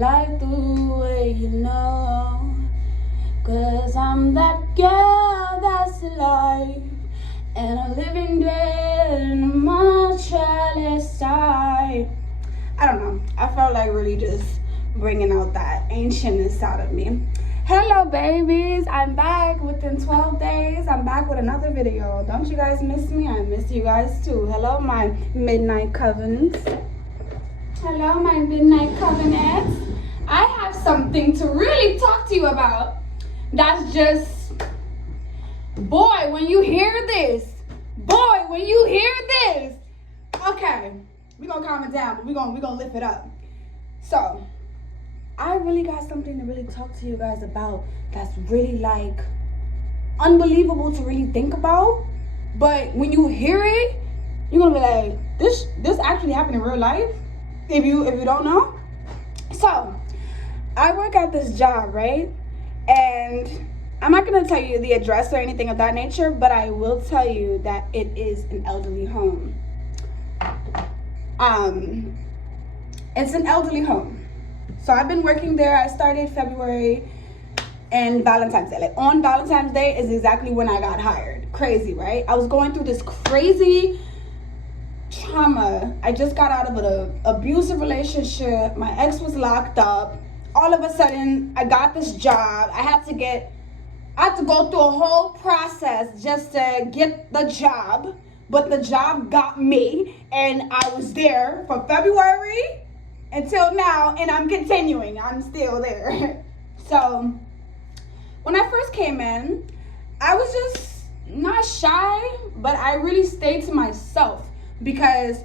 like the way you know, 'cause I'm that girl that's alive and a living dead in my chalice side. I don't know, I felt like really just bringing out that ancientness out of me. Hello babies, I'm back within 12 days. I'm back with another video. Don't you guys miss me? I miss you guys too. Hello my midnight covens. Hello my midnight covenants. I have something to really talk to you about. That's just, boy, when you hear this, okay, we're gonna calm it down, but we're gonna lift it up. So I really got something to really talk to you guys about that's really like unbelievable to really think about. But when you hear it, you're gonna be like, this actually happened in real life, if you don't know. So I work at this job, right? And I'm not gonna tell you the address or anything of that nature, but I will tell you that it is an elderly home. It's an elderly home. So I've been working there. I started February and Valentine's Day. Like on Valentine's Day is exactly when I got hired. Crazy, right? I was going through this crazy trauma. I just got out of an abusive relationship. My ex was locked up. All of a sudden, I got this job. I had to go through a whole process just to get the job. But the job got me, and I was there from February until now, and I'm continuing. I'm still there. So when I first came in, I was just not shy, but I really stayed to myself because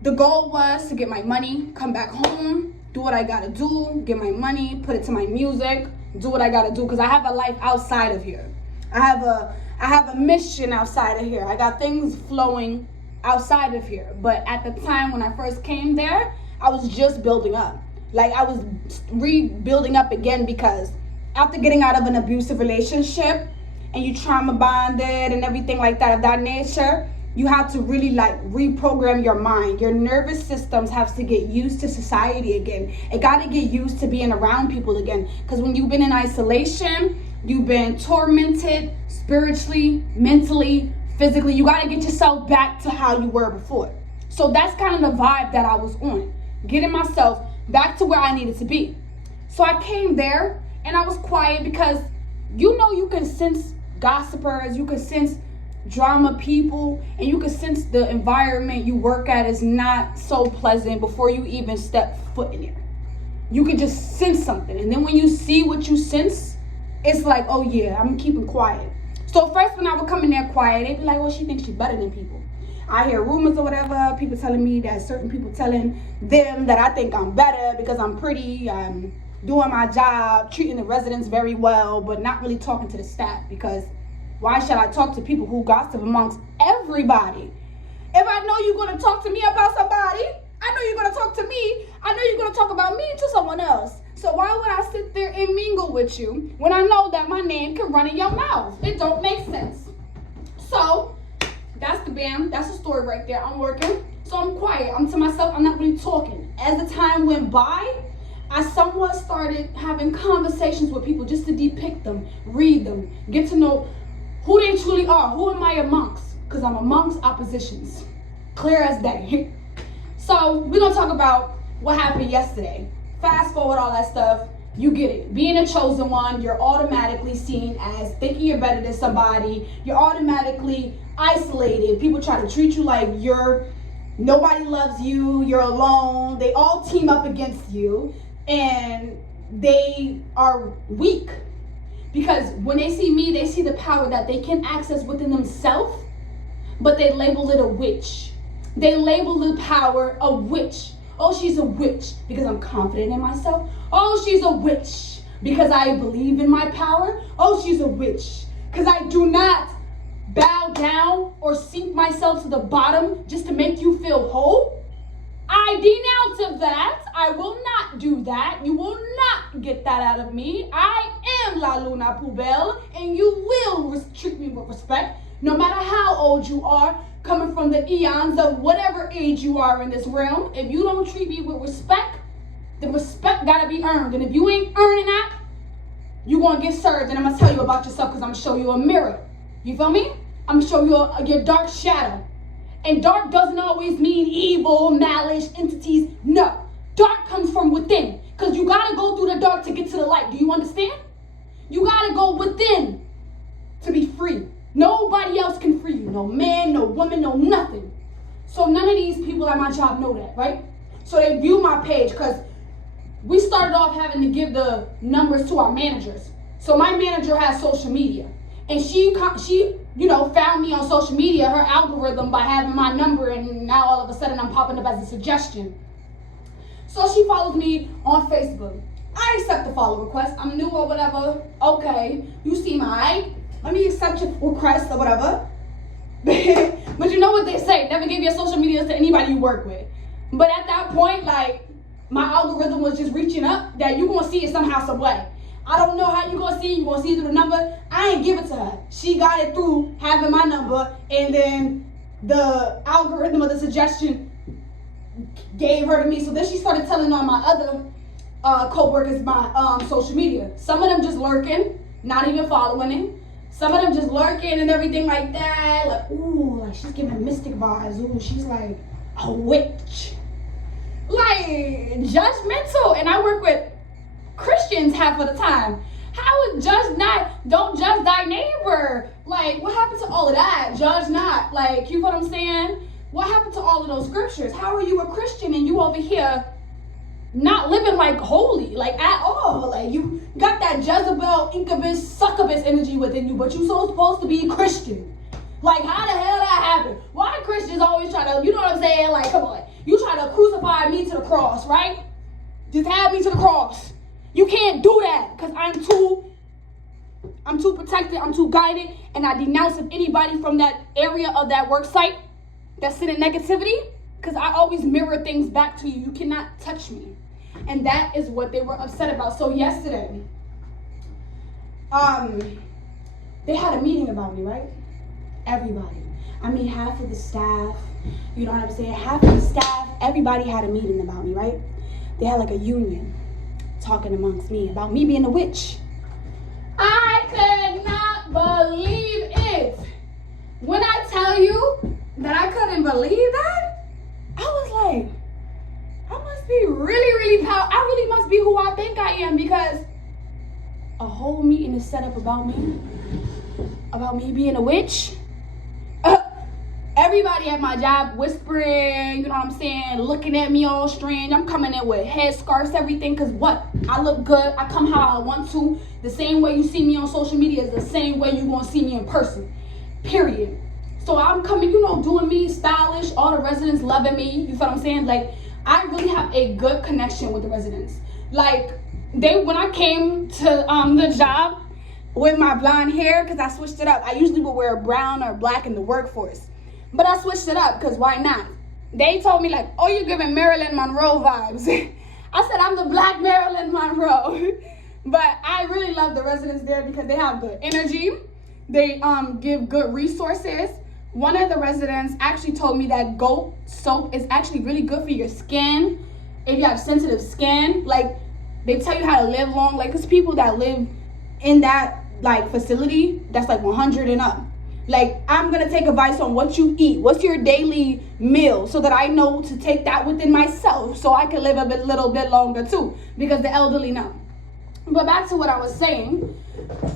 the goal was to get my money, come back home, do what I gotta do, get my money, put it to my music, do what I gotta do, because I have a life outside of here. I have a mission outside of here. I got things flowing outside of here. But at the time when I first came there, I was just building up. Like I was rebuilding up again, because after getting out of an abusive relationship and you trauma bonded and everything like that of that nature, you have to really like reprogram your mind. Your nervous systems have to get used to society again. It got to get used to being around people again. Because when you've been in isolation, you've been tormented spiritually, mentally, physically. You got to get yourself back to how you were before. So that's kind of the vibe that I was on. Getting myself back to where I needed to be. So I came there and I was quiet because you can sense gossipers, you can sense drama people, and you can sense the environment you work at is not so pleasant before you even step foot in there. You can just sense something, and then when you see what you sense, it's like, oh yeah, I'm keeping quiet. So first when I would come in there quiet, they'd be like, well, she thinks she's better than people. I hear rumors or whatever, people telling me that certain people telling them that I think I'm better because I'm pretty, I'm doing my job, treating the residents very well, but not really talking to the staff, because why should I talk to people who gossip amongst everybody? If I know you're going to talk to me about somebody, I know you're going to talk to me, I know you're going to talk about me to someone else. So why would I sit there and mingle with you when I know that my name can run in your mouth? It don't make sense. So that's the story right there. I'm working, so I'm quiet. I'm to myself, I'm not really talking. As the time went by, I somewhat started having conversations with people just to depict them, read them, get to know who they truly are. Who am I amongst? Because I'm amongst oppositions. Clear as day. So we're going to talk about what happened yesterday. Fast forward all that stuff. You get it. Being a chosen one, you're automatically seen as thinking you're better than somebody. You're automatically isolated. People try to treat you like nobody loves you. You're alone. They all team up against you. And they are weak. Because when they see me, they see the power that they can access within themselves, but they label it a witch. They label the power a witch. Oh, she's a witch because I'm confident in myself. Oh, she's a witch because I believe in my power. Oh, she's a witch because I do not bow down or sink myself to the bottom just to make you feel whole. I denounce of that. I will not do that. You will not get that out of me. I am La Luna Poubelle, and you will treat me with respect, no matter how old you are, coming from the eons of whatever age you are in this realm. If you don't treat me with respect, The respect gotta be earned. And if you ain't earning that, you gonna get served. And I'm gonna tell you about yourself because I'm gonna show you a mirror. You feel me? I'm gonna show you your dark shadow. And dark doesn't always mean evil, malice, entities. No. Dark comes from within. Because you gotta go through the dark to get to the light. Do you understand? You gotta go within to be free. Nobody else can free you. No man, no woman, no nothing. So none of these people at my job know that, right? So they view my page because we started off having to give the numbers to our managers. So my manager has social media. And she found me on social media, her algorithm, by having my number, and now all of a sudden I'm popping up as a suggestion. So she follows me on Facebook. I accept the follow request. I'm new or whatever. Okay, you seem alright. Let me accept your request or whatever. But you know what they say, never give your social medias to anybody you work with. But at that point, like, my algorithm was just reaching up that you're gonna see it somehow, some way. I don't know how you're gonna see it. You're gonna see it through the number. I ain't give it to her. She got it through having my number, and then the algorithm of the suggestion gave her to me. So then she started telling on my other co-workers my social media. Some of them just lurking, not even following it. Some of them just lurking and everything like that. Like, ooh, like she's giving mystic vibes. Ooh, she's like a witch. Like, judgmental. And I work with Christians half of the time. How is don't judge thy neighbor? Like, what happened to all of that? Judge not. Like, you know what I'm saying? What happened to all of those scriptures? How are you a Christian and you over here not living like holy, like at all? Like, you got that Jezebel, incubus, succubus energy within you, but you so supposed to be Christian. Like, how the hell that happened? Why Christians always try to, you know what I'm saying? Like, come on. You try to crucify me to the cross, right? Just have me to the cross. You can't do that because I'm too protected, I'm too guided, and I denounce anybody from that area of that work site that's in negativity, because I always mirror things back to you. You cannot touch me. And that is what they were upset about. So yesterday, they had a meeting about me, right? Everybody. I mean, half of the staff, you know what I'm saying? Half of the staff, everybody had a meeting about me, right? They had like a union talking amongst me about me being a witch. I could not believe it. When I tell you that I couldn't believe that, I was like, I must be really, really powerful. I really must be who I think I am, because a whole meeting is set up about me being a witch. Everybody at my job whispering, you know what I'm saying, looking at me all strange. I'm coming in with head scarves, everything, because what? I look good. I come how I want to. The same way you see me on social media is the same way you're going to see me in person. Period. So I'm coming, doing me, stylish, all the residents loving me. You feel what I'm saying? Like, I really have a good connection with the residents. Like, when I came to the job with my blonde hair, because I switched it up. I usually would wear brown or black in the workforce. But I switched it up because why not? They told me like, oh, you're giving Marilyn Monroe vibes. I said, I'm the Black Marilyn Monroe. But I really love the residents there because they have good energy. They give good resources. One of the residents actually told me that goat soap is actually really good for your skin. If you have sensitive skin, like they tell you how to live long. Like, there's people that live in that like facility that's like 100 and up. Like, I'm going to take advice on what you eat. What's your daily meal so that I know to take that within myself so I can live a little bit longer too, because the elderly know. But back to what I was saying,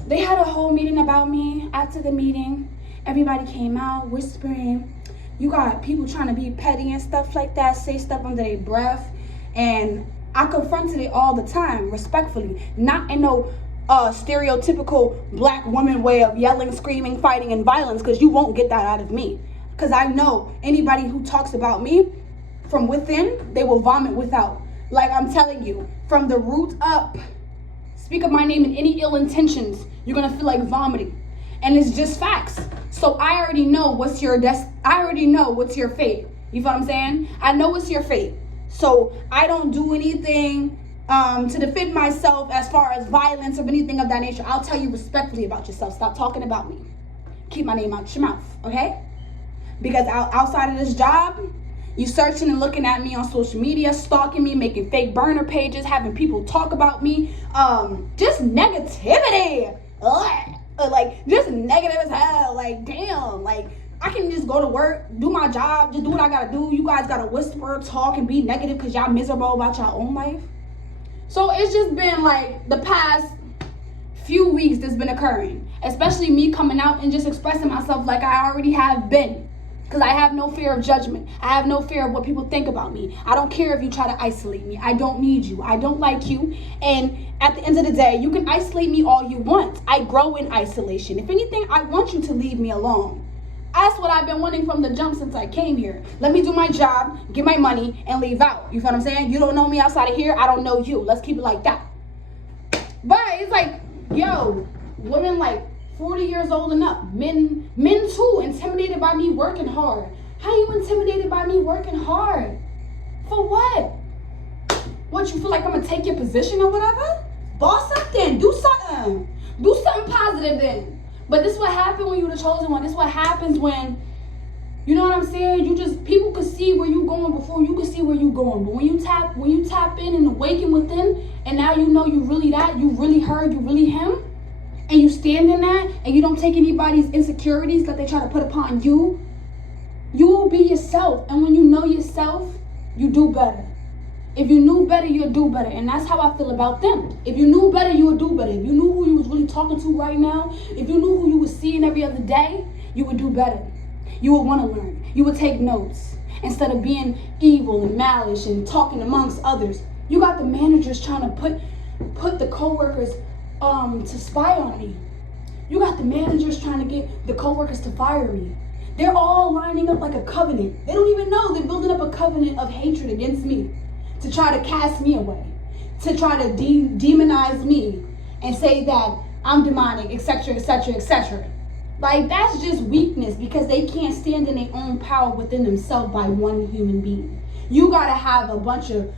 they had a whole meeting about me. After the meeting, everybody came out whispering. You got people trying to be petty and stuff like that, say stuff under their breath. And I confronted it all the time, respectfully, not in no stereotypical black woman way of yelling, screaming, fighting, and violence, because you won't get that out of me. Because I know anybody who talks about me from within, they will vomit without. Like, I'm telling you, from the root up, speak of my name in any ill intentions, you're gonna feel like vomiting. And it's just facts. So I already know what's your fate. You feel what I'm saying? I know what's your fate. So I don't do anything to defend myself as far as violence or anything of that nature. I'll tell you respectfully about yourself. Stop talking about me. Keep my name out your mouth, okay? Because outside of this job, You searching and looking at me on social media, stalking me, making fake burner pages, having people talk about me. Just negativity. Ugh. Like, just negative as hell. Like, damn. Like, I can just go to work, do my job, just do what I gotta do. You guys gotta whisper, talk, and be negative because y'all miserable about your own life. So it's just been like the past few weeks that's been occurring. Especially me coming out and just expressing myself like I already have been. Because I have no fear of judgment. I have no fear of what people think about me. I don't care if you try to isolate me. I don't need you. I don't like you. And at the end of the day, you can isolate me all you want. I grow in isolation. If anything, I want you to leave me alone. That's what I've been wanting from the jump since I came here. Let me do my job, get my money, and leave out. You feel what I'm saying? You don't know me outside of here. I don't know you. Let's keep it like that. But it's like, yo, women like 40 years old and up, men too, intimidated by me working hard. How you intimidated by me working hard? For what? What, you feel like I'm gonna take your position or whatever? Boss up then, do something. Do something positive then. But this is what happened when you're the chosen one. This is what happens when, you know what I'm saying? You just, people could see where you going before you could see where you going. But when you tap in and awaken within, and now you know you really that, you really her, you really him, and you stand in that, and you don't take anybody's insecurities that they try to put upon you, you will be yourself. And when you know yourself, you do better. If you knew better, you'll do better. And that's how I feel about them. If you knew better, you would do better. If you knew who you was really talking to right now, if you knew who you was seeing every other day, you would do better. You would want to learn. You would take notes. Instead of being evil and malice and talking amongst others. You got the managers trying to put the co-workers to spy on me. You got the managers trying to get the co-workers to fire me. They're all lining up like a covenant. They don't even know they're building up a covenant of hatred against me, to try to cast me away, to try to demonize me and say that I'm demonic, etc., etc., etc. Like, that's just weakness, because they can't stand in their own power within themselves by one human being. You gotta have a bunch of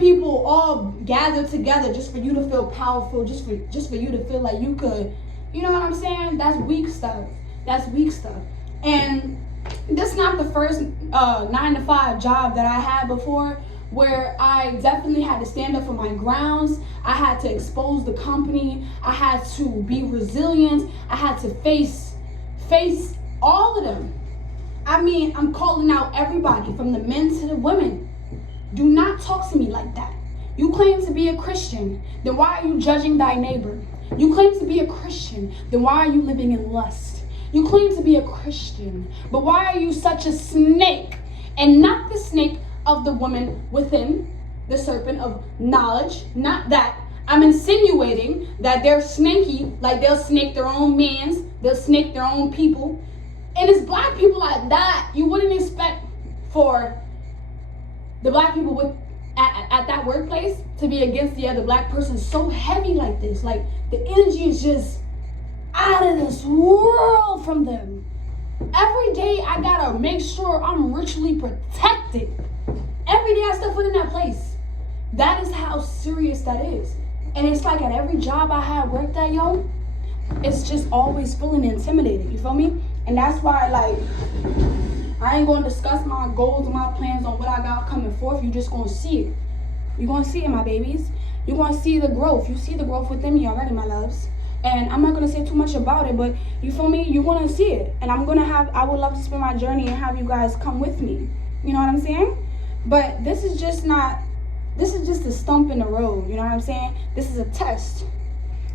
people all gathered together just for you to feel powerful, just for you to feel like you could, you know what I'm saying? That's weak stuff. That's weak stuff. And this is not the first 9-to-5 job that I had before, where I definitely had to stand up for my grounds. I had to expose the company. I had to be resilient. I had to face all of them. I mean, I'm calling out everybody from the men to the women. Do not talk to me like that. You claim to be a Christian, then why are you judging thy neighbor? You claim to be a Christian, then why are you living in lust? You claim to be a Christian, but why are you such a snake, and not the snake of the woman within, the serpent of knowledge? Not that. I'm insinuating that they're snaky, like they'll snake their own mans, they'll snake their own people. And it's black people like that. You wouldn't expect for the black people at that workplace to be against the other black person so heavy like this. Like, the energy is just out of this world from them. Every day I gotta make sure I'm ritually protected. Every day I step foot in that place. That is how serious that is. And it's like at every job I had worked at, yo, it's just always feeling intimidated, you feel me? And that's why, like, I ain't gonna discuss my goals and my plans on what I got coming forth. You just gonna see it. You're gonna see it, my babies. You're gonna see the growth. You see the growth within me already, my loves. And I'm not gonna say too much about it, but you feel me? You're gonna see it. And I would love to spend my journey and have you guys come with me. You know what I'm saying? But this is just a stump in the road. You know what I'm saying? This is a test.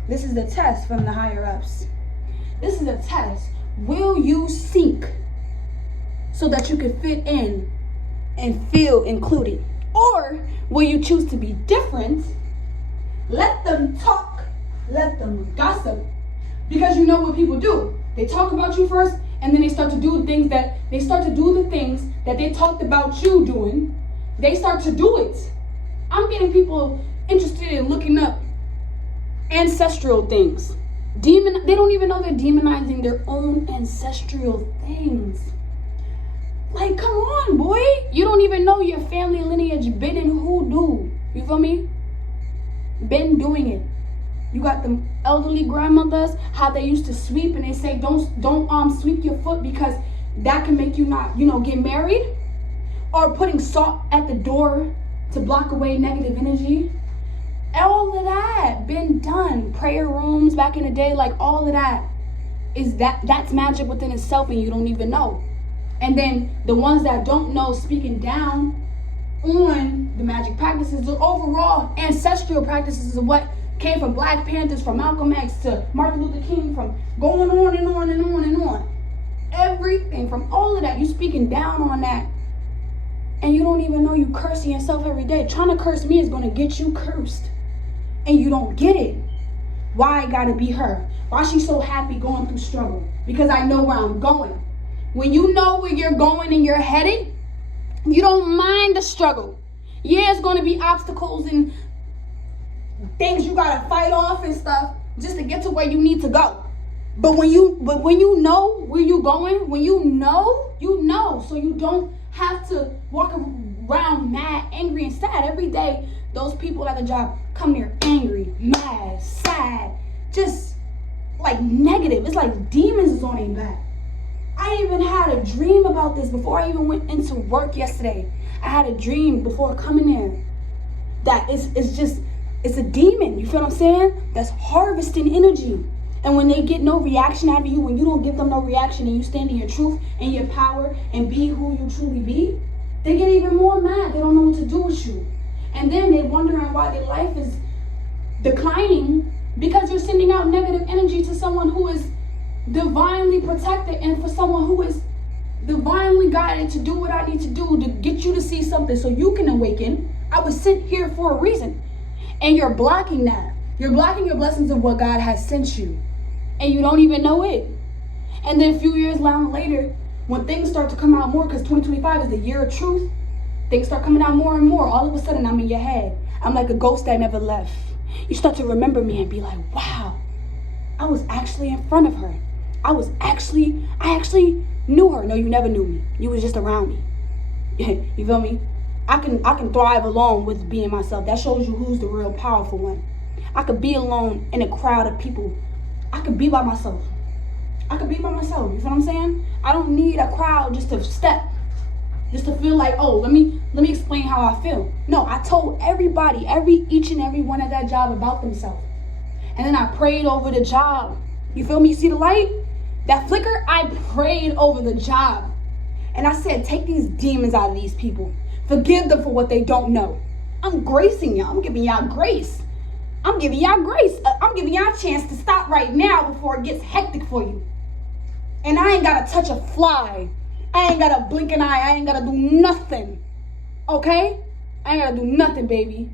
This is the test from the higher ups. This is a test. Will you sink so that you can fit in and feel included? Or will you choose to be different? Let them talk. Let them gossip. Because you know what people do. They talk about you first, and then they start to do the things that they talked about you doing. They start to do it. I'm getting people interested in looking up ancestral things. They don't even know they're demonizing their own ancestral things. Like, come on, boy. You don't even know your family lineage been in hoodoo. You feel me? Been doing it. You got them elderly grandmothers, how they used to sweep, and they say don't sweep your foot because that can make you not, get married. or putting salt at the door to block away negative energy. All of that been done. Prayer rooms back in the day, like all of that's magic within itself, and you don't even know. And then the ones that don't know, speaking down on the magic practices, the overall ancestral practices of what came from Black Panthers, from Malcolm X to Martin Luther King, from going on and on and on and on. Everything from all of that, you speaking down on that, and you don't even know you cursing yourself every day. Trying to curse me is going to get you cursed, and you don't get it. Why I gotta be her? Why she so happy going through struggle? Because I know where I'm going. When you know where you're going and you're headed, you don't mind the struggle. Yeah, it's going to be obstacles and things you gotta fight off and stuff just to get to where you need to go. But when you know where you're going, when you know, so you don't have to walk around mad, angry, and sad every day. Those people at the job come there angry, mad, sad, just like negative. It's like demons is on their back. I even had a dream about this before I even went into work yesterday. I had a dream before coming in that it's a demon, you feel what I'm saying? That's harvesting energy. And when they get no reaction out of you, when you don't give them no reaction and you stand in your truth and your power and be who you truly be, they get even more mad. They don't know what to do with you. And then they're wondering why their life is declining, because you're sending out negative energy to someone who is divinely protected, and for someone who is divinely guided to do what I need to do to get you to see something so you can awaken. I was sent here for a reason. And you're blocking that. You're blocking your blessings of what God has sent you. And you don't even know it. And then a few years later, when things start to come out more, because 2025 is the year of truth, things start coming out more and more. All of a sudden, I'm in your head. I'm like a ghost that never left. You start to remember me and be like, wow, I was actually in front of her. I actually knew her. No, you never knew me. You was just around me. You feel me? I can thrive alone with being myself. That shows you who's the real powerful one. I could be alone in a crowd of people. I could be by myself. You feel what I'm saying? I don't need a crowd just to step. Just to feel like, oh, let me explain how I feel. No, I told everybody, each and every one at that job about themselves. And then I prayed over the job. You feel me? You see the light? That flicker? I prayed over the job. And I said, take these demons out of these people. Forgive them for what they don't know. I'm gracing y'all. I'm giving y'all grace. I'm giving y'all a chance to stop right now before it gets hectic for you. And I ain't got to touch a fly. I ain't got to blink an eye. I ain't got to do nothing. Okay? I ain't got to do nothing, baby.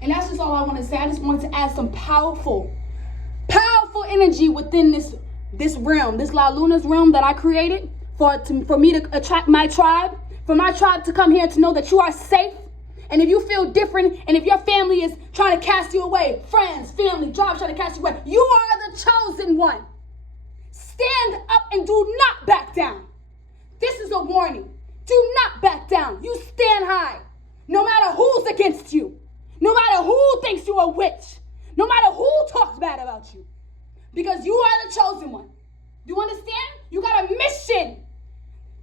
And that's just all I want to say. I just wanted to add some powerful energy within this realm, this La Luna's realm that I created for me to attract my tribe, for my tribe to come here to know that you are safe. And if you feel different, and if your family is trying to cast you away, friends, family, jobs trying to cast you away, you are the chosen one. Stand up and do not back down. This is a warning. Do not back down. You stand high. No matter who's against you. No matter who thinks you're a witch. No matter who talks bad about you. Because you are the chosen one. You understand? You got a mission.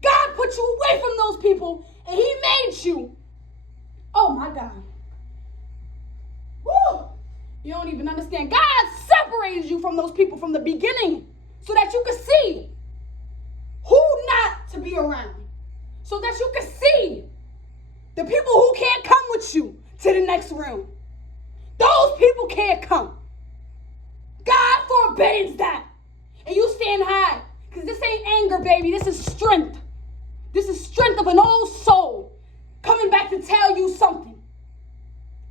God put you away from those people, and he made you. Oh my God. Woo! You don't even understand. God separated you from those people from the beginning so that you could see who not to be around. So that you could see the people who can't come with you to the next room. Those people can't come. God forbids that. And you stand high. Because this ain't anger, baby. This is strength. This is strength of an old soul coming back to tell you something.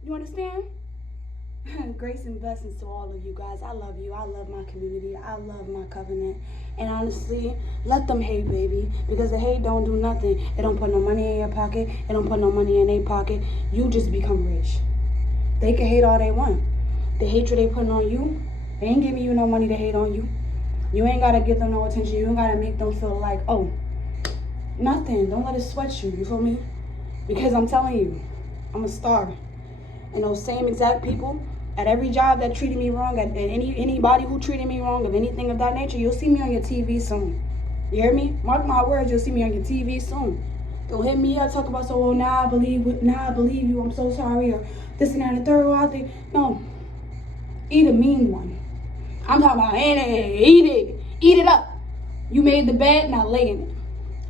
You understand? Grace and blessings to all of you guys. I love you. I love my community. I love my covenant. And honestly, let them hate, baby. Because the hate don't do nothing. It don't put no money in your pocket. It don't put no money in their pocket. You just become rich. They can hate all they want. The hatred they putting on you, they ain't giving you no money to hate on you. You ain't got to give them no attention. You ain't got to make them feel like, oh, nothing. Don't let it sweat you. You feel me? Because I'm telling you, I'm a star. And those same exact people at every job that treated me wrong, at anybody who treated me wrong, of anything of that nature, you'll see me on your TV soon. You hear me? Mark my words, you'll see me on your TV soon. Don't hit me up, talk about, so, well, now I believe you, I'm so sorry, or this and that and the third one. I think, no. Eat a mean one. I'm talking about, eat it up. You made the bed, now lay in it.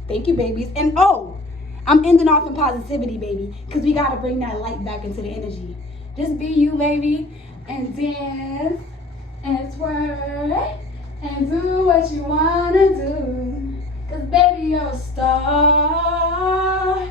Thank you, babies. And oh, I'm ending off in positivity, baby, because we got to bring that light back into the energy. Just be you, baby, and dance and twerk and do what you want to do. Because, baby, you're a star.